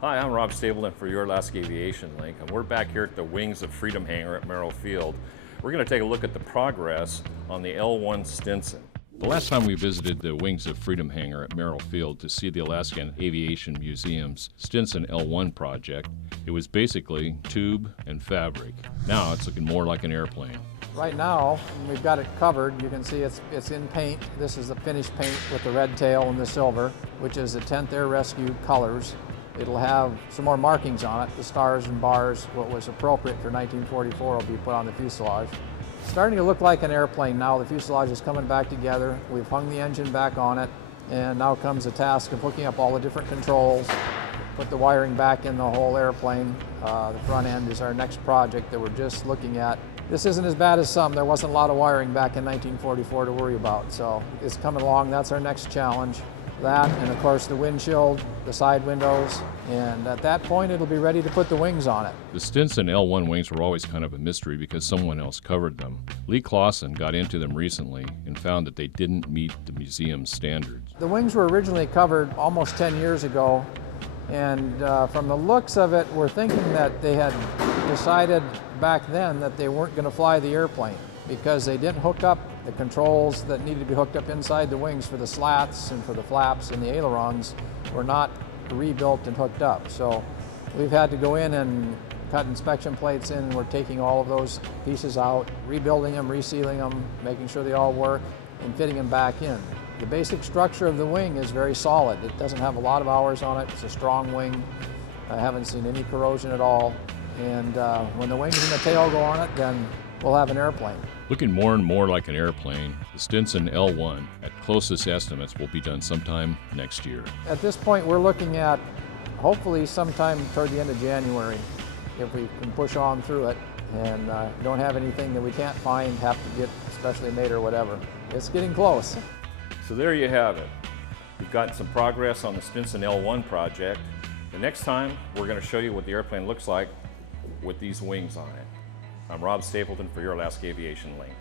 Hi, I'm Rob Stapleton for your Alaska Aviation Link, and we're back here at the Wings of Freedom hangar at Merrill Field. We're going to take a look at the progress on the L1 Stinson. The last time we visited the Wings of Freedom hangar at Merrill Field to see the Alaskan Aviation Museum's Stinson L1 project, it was basically tube and fabric. Now it's looking more like an airplane. Right now, we've got it covered. You can see it's in paint. This is the finished paint with the red tail and the silver, which is the 10th Air Rescue colors. It'll have some more markings on it. The stars and bars, what was appropriate for 1944, will be put on the fuselage. It's starting to look like an airplane now. The fuselage is coming back together. We've hung the engine back on it, and now comes the task of hooking up all the different controls, put the wiring back in the whole airplane. The front end is our next project that we're just looking at. This isn't as bad as some. There wasn't a lot of wiring back in 1944 to worry about, so it's coming along. That's our next challenge. That, and of course the windshield, the side windows, and at that point it'll be ready to put the wings on it. The Stinson L1 wings were always kind of a mystery because someone else covered them. Lee Clausen got into them recently and found that they didn't meet the museum's standards. The wings were originally covered almost 10 years ago, and from the looks of it, we're thinking that they had decided back then that they weren't going to fly the airplane because they didn't hook up the controls that needed to be hooked up inside the wings for the slats and for the flaps and the ailerons were not rebuilt and hooked up. So we've had to go in and cut inspection plates in, and we're taking all of those pieces out, rebuilding them, resealing them, making sure they all work, and fitting them back in. The basic structure of the wing is very solid. It doesn't have a lot of hours on it. It's a strong wing. I haven't seen any corrosion at all. And when the wings and the tail go on it, then we'll have an airplane. Looking more and more like an airplane, the Stinson L1, at closest estimates, will be done sometime next year. At this point, we're looking at hopefully sometime toward the end of January, if we can push on through it and don't have anything that we can't find, have to get specially made or whatever. It's getting close. So there you have it. We've gotten some progress on the Stinson L1 project. The next time, we're going to show you what the airplane looks like with these wings on it. I'm Rob Stapleton for your Alaska Aviation Link.